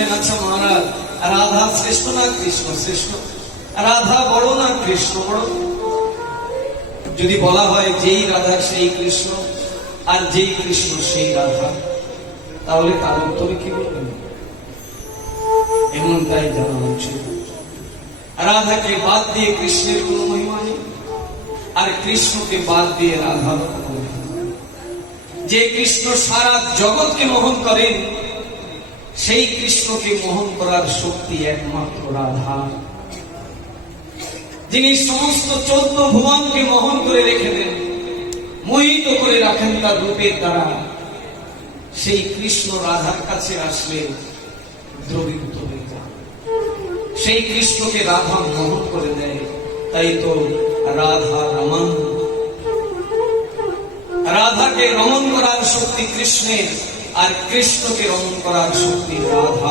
বলেন, আচ্ছা মহারাজ, রাধা শ্রেষ্ঠ না কৃষ্ণ শ্রেষ্ঠ? রাধা বড় না কৃষ্ণ বড়? যদি বলা হয় যেই রাধা সেই কৃষ্ণ আর যেই কৃষ্ণ সেই রাধা, তাহলে তার উত্তরে কি বলবেন? এমনটাই জানা উচিত। রাধাকে বাদ দিয়ে কৃষ্ণের কোন মহিমা নেই, আর কৃষ্ণকে বাদ দিয়ে রাধার কোন মহিমা নেই। যে কৃষ্ণ সারা জগৎকে মোহন করেন, সেই কৃষ্ণকে মোহন করার শক্তি একমাত্র রাধা। যিনি সমস্ত 14 ভুবনকে মোহন করে রেখে দেন, মোহিত করে রাখেন তার রূপের দ্বারা, সেই কৃষ্ণ রাধার কাছে আসলে দ্রবীভূত হয়ে যান। সেই কৃষ্ণকে রাধা মোহন করে দেয়। তাই তো রাধা রমন, রাধাকে রমন করার শক্তি কৃষ্ণের, আর কৃষ্ণকে রমন করার শক্তি রাধা।